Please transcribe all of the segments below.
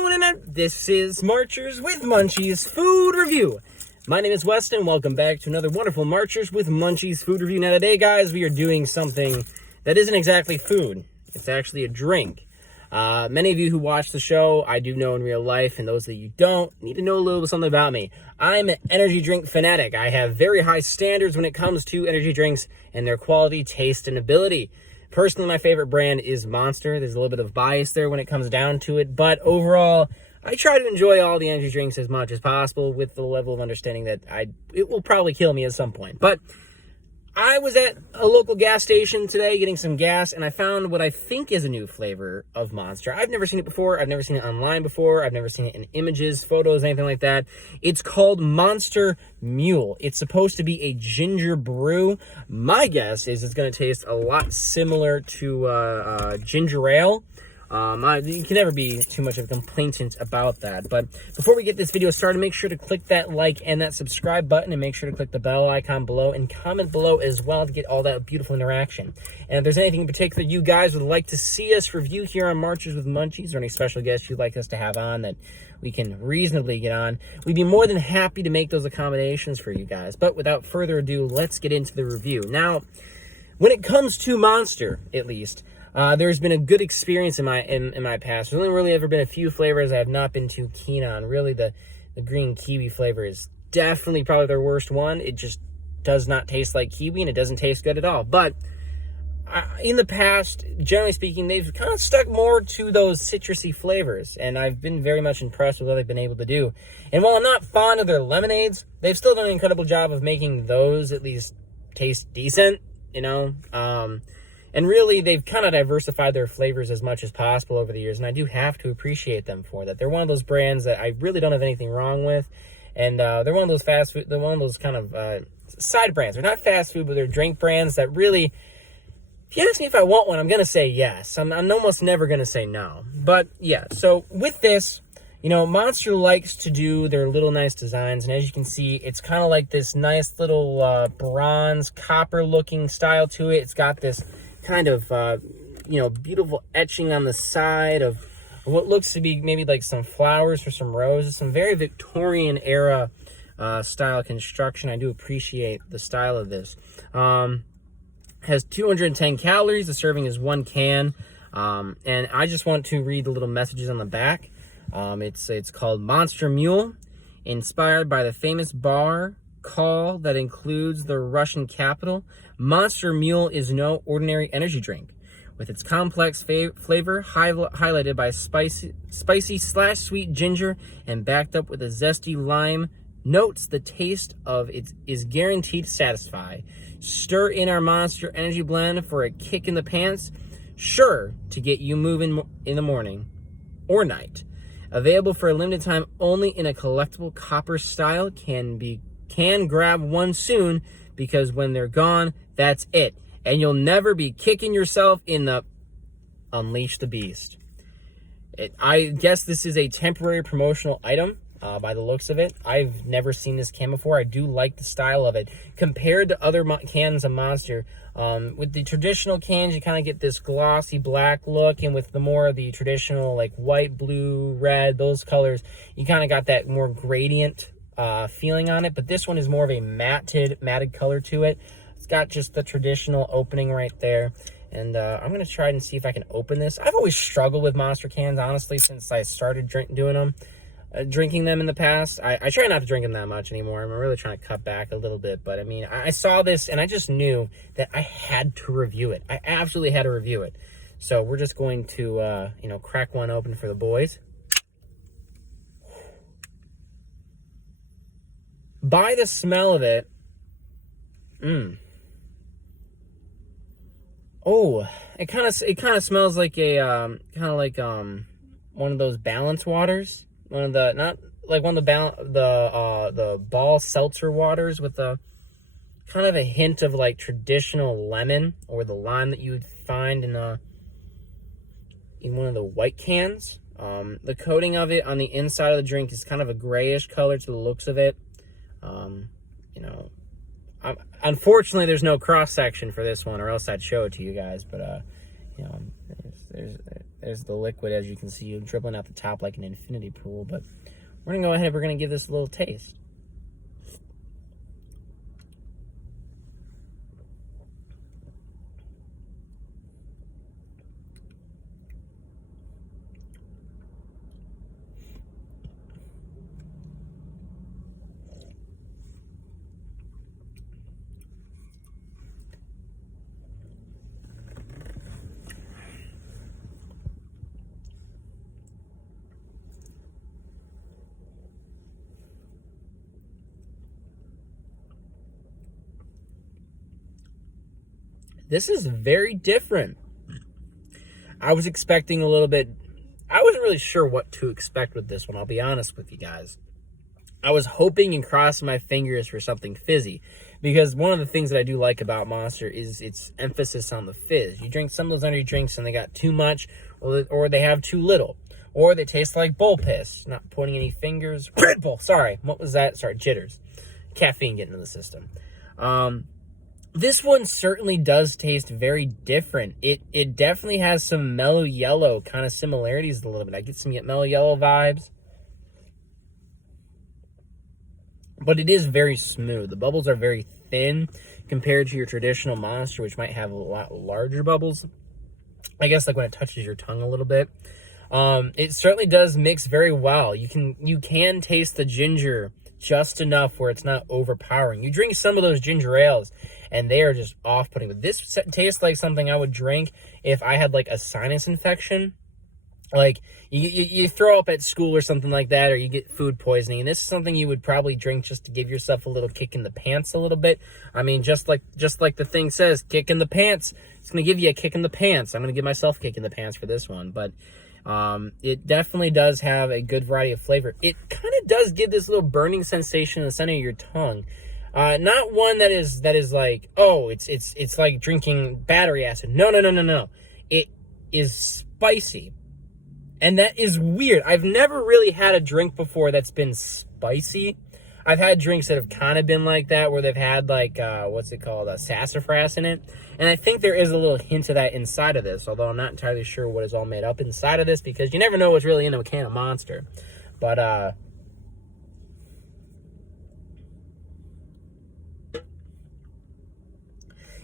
Hello Internet, this is Marchers with Munchies Food Review. My name is Weston, welcome back to another wonderful Marchers with Munchies Food Review. Now today, guys, we are doing something that isn't exactly food. It's actually a drink. Many of you who watch the show, I do know in real life, and those that you don't, need to know a little bit something about me. I'm an energy drink fanatic. I have very high standards when it comes to energy drinks and their quality, taste, and ability. Personally, my favorite brand is Monster. There's a little bit of bias there when it comes down to it, but overall, I try to enjoy all the energy drinks as much as possible with the level of understanding that it will probably kill me at some point. But I was at a local gas station today getting some gas, and I found what I think is a new flavor of Monster. I've never seen it before. I've never seen it online before. I've never seen it in images, photos, anything like that. It's called Monster Mule. It's supposed to be a ginger brew. My guess is it's going to taste a lot similar to ginger ale. You can never be too much of a complainant about that. But before we get this video started, make sure to click that like and that subscribe button, and make sure to click the bell icon below and comment below as well to get all that beautiful interaction. And if there's anything in particular you guys would like to see us review here on Marchers with Munchies, or any special guests you'd like us to have on that we can reasonably get on, we'd be more than happy to make those accommodations for you guys. But without further ado, let's get into the review. Now, when it comes to Monster, at least, there's been a good experience in my past. There's only really ever been a few flavors I have not been too keen on. Really, the green kiwi flavor is definitely probably their worst one. It just does not taste like kiwi, and it doesn't taste good at all. But in the past, generally speaking, they've kind of stuck more to those citrusy flavors, and I've been very much impressed with what they've been able to do. And while I'm not fond of their lemonades, they've still done an incredible job of making those at least taste decent, you know? And really, they've kind of diversified their flavors as much as possible over the years, and I do have to appreciate them for that. They're one of those brands that I really don't have anything wrong with, and they're one of those fast food, they're one of those kind of side brands. They're not fast food, but they're drink brands that really, if you ask me if I want one, I'm going to say yes. I'm almost never going to say no. But yeah, so with this, you know, Monster likes to do their little nice designs, and as you can see, it's kind of like this nice little bronze, copper-looking style to it. It's got this kind of, you know, beautiful etching on the side of what looks to be maybe like some flowers or some roses, some very Victorian era style construction. I do appreciate the style of this. Has 210 calories. The serving is 1 can. And I just want to read the little messages on the back. It's called Monster Mule, inspired by the famous bar call that includes the Russian capital. Monster Mule is no ordinary energy drink. With its complex flavor highlighted by spicy/sweet ginger and backed up with a zesty lime notes, the taste of it is guaranteed to satisfy. Stir in our Monster Energy Blend for a kick in the pants, sure to get you moving in the morning or night. Available for a limited time only in a collectible copper style. Can grab one soon, because when they're gone, that's it. And you'll never be kicking yourself in the Unleash the Beast. I guess this is a temporary promotional item by the looks of it. I've never seen this can before. I do like the style of it. Compared to other cans of Monster, with the traditional cans, you kind of get this glossy black look, and with the more of the traditional like white, blue, red, those colors, you kind of got that more gradient feeling on it. But this one is more of a matted color to it. It's got just the traditional opening right there. And I'm going to try and see if I can open this. I've always struggled with Monster cans, honestly, since I started drinking them in the past. I try not to drink them that much anymore. I'm really trying to cut back a little bit. But, I mean, I saw this, and I just knew that I had to review it. I absolutely had to review it. So we're just going to, you know, crack one open for the boys. By the smell of it, oh, it kind of smells like a one of those balance waters, the ball seltzer waters with a kind of a hint of like traditional lemon or the lime that you would find in one of the white cans. The coating of it on the inside of the drink is kind of a grayish color to the looks of it. You know, unfortunately, there's no cross section for this one, or else I'd show it to you guys. But you know, there's There's the liquid, as you can see, dribbling out the top like an infinity pool. But we're going to go ahead, we're going to give this a little taste. This is very different. I was expecting a little bit. I wasn't really sure what to expect with this one, I'll be honest with you guys. I was hoping and crossing my fingers for something fizzy, because one of the things that I do like about Monster is its emphasis on the fizz. You drink some of those energy drinks and they got too much, or they have too little, or they taste like bull piss. Not pointing any fingers. Red Bull, sorry. What was that? Sorry, jitters. Caffeine getting in the system. This one certainly does taste very different. It definitely has some mellow yellow kind of similarities a little bit. I get some mellow yellow vibes. But it is very smooth. The bubbles are very thin compared to your traditional Monster, which might have a lot larger bubbles. I guess like when it touches your tongue a little bit. It certainly does mix very well. You can taste the ginger just enough where it's not overpowering. You drink some of those ginger ales and they are just off-putting. But this tastes like something I would drink if I had like a sinus infection. Like you throw up at school or something like that, or you get food poisoning, and this is something you would probably drink just to give yourself a little kick in the pants a little bit. I mean, just like the thing says, kick in the pants. It's going to give you a kick in the pants. I'm going to give myself a kick in the pants for this one, but it definitely does have a good variety of flavor. It kind of does give this little burning sensation in the center of your tongue. Not one that is like, oh, it's like drinking battery acid. No. It is spicy. And that is weird. I've never really had a drink before that's been spicy. I've had drinks that have kind of been like that, where they've had like, what's it called, sassafras in it. And I think there is a little hint of that inside of this, although I'm not entirely sure what is all made up inside of this, because you never know what's really in a can of Monster. But,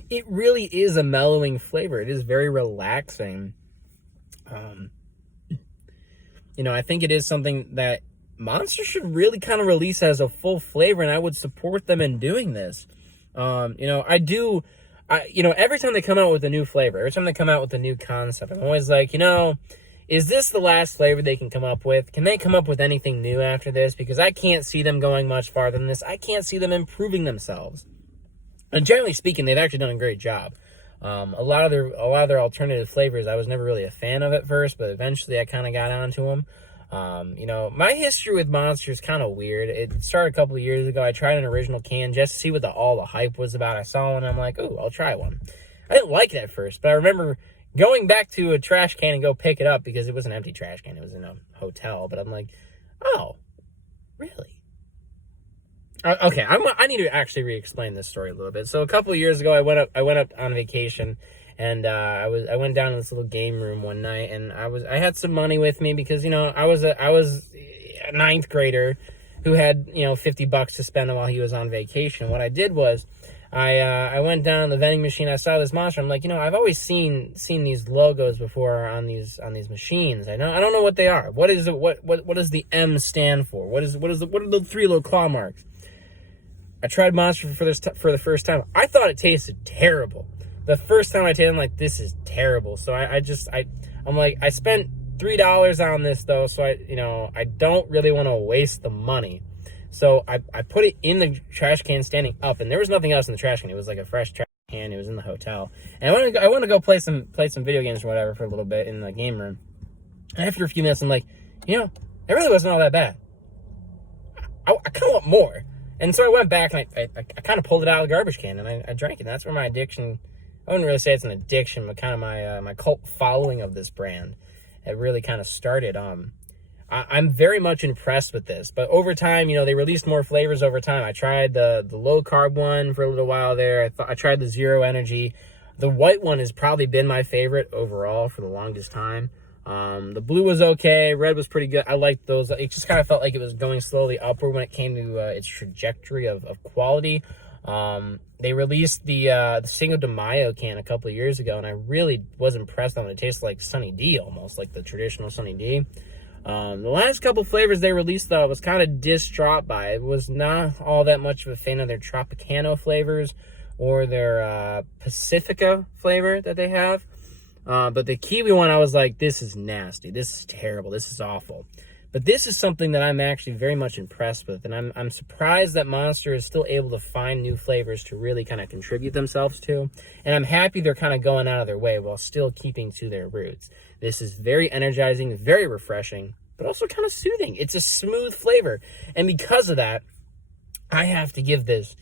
it really is a mellowing flavor. It is very relaxing. I think it is something that Monster should really kind of release as a full flavor, and I would support them in doing this. Every time they come out with a new flavor, every time they come out with a new concept, I'm always like, is this the last flavor they can come up with? Can they come up with anything new after this? Because I can't see them going much farther than this. I can't see them improving themselves. And generally speaking, they've actually done a great job. A lot of their alternative flavors, I was never really a fan of at first, but eventually I kind of got onto them. My history with Monster is kind of weird. It started a couple of years ago. I tried an original can just to see what all the hype was about. I saw one, and I'm like, ooh, I'll try one. I didn't like it at first, but I remember going back to a trash can and go pick it up, because it was an empty trash can. It was in a hotel, but I'm like, oh, really? Okay, I need to actually re-explain this story a little bit. So a couple of years ago, I went up on vacation, and I went down to this little game room one night, and I had some money with me, because I was a ninth grader who had $50 to spend while he was on vacation. What I did was I went down the vending machine. I saw this Monster. I'm like, I've always seen these logos before on these machines. I don't know what they are. What is it? What does the M stand for? What are the three little claw marks? I tried Monster for the first time. I thought it tasted terrible. The first time I tasted it, I'm like, this is terrible. So I'm like, I spent $3 on this though, so I don't really want to waste the money. So I put it in the trash can standing up, and there was nothing else in the trash can. It was like a fresh trash can. It was in the hotel. And I want to go play some video games or whatever for a little bit in the game room. And after a few minutes, I'm like, it really wasn't all that bad. I kind of want more. And so I went back, and I kind of pulled it out of the garbage can, and I drank it. And that's where my addiction, I wouldn't really say it's an addiction, but kind of my cult following of this brand, it really kind of started. I'm very much impressed with this. But over time, they released more flavors over time. I tried the low-carb one for a little while there. I tried the zero energy. The white one has probably been my favorite overall for the longest time. The blue was okay. Red was pretty good. I liked those. It just kind of felt like it was going slowly upward when it came to its trajectory of quality. They released the Cinco de Mayo can a couple of years ago, and I really was impressed on it. It tastes like Sunny D, almost like the traditional Sunny D. The last couple flavors they released, though, I was kind of distraught by. I was not all that much of a fan of their Tropicano flavors or their Pacifica flavor that they have. But the kiwi one, I was like, this is nasty. This is terrible. This is awful. But this is something that I'm actually very much impressed with. And I'm surprised that Monster is still able to find new flavors to really kind of contribute themselves to. And I'm happy they're kind of going out of their way while still keeping to their roots. This is very energizing, very refreshing, but also kind of soothing. It's a smooth flavor. And because of that, I have to give this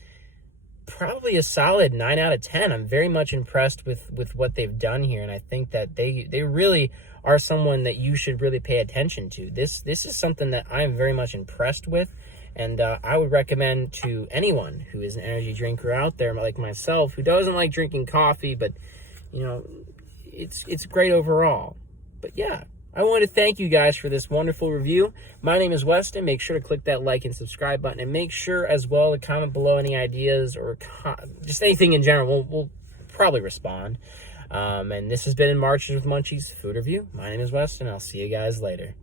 probably a solid 9 out of 10. I'm very much impressed with what they've done here, and I think that they really are someone that you should really pay attention to. This is something that I'm very much impressed with, and I would recommend to anyone who is an energy drinker out there like myself, who doesn't like drinking coffee, but you know, it's great overall. But yeah, I want to thank you guys for this wonderful review. My name is Weston. Make sure to click that like and subscribe button, and make sure as well to comment below any ideas or just anything in general. We'll probably respond. And this has been Marches with Munchies Food Review. My name is Weston. I'll see you guys later.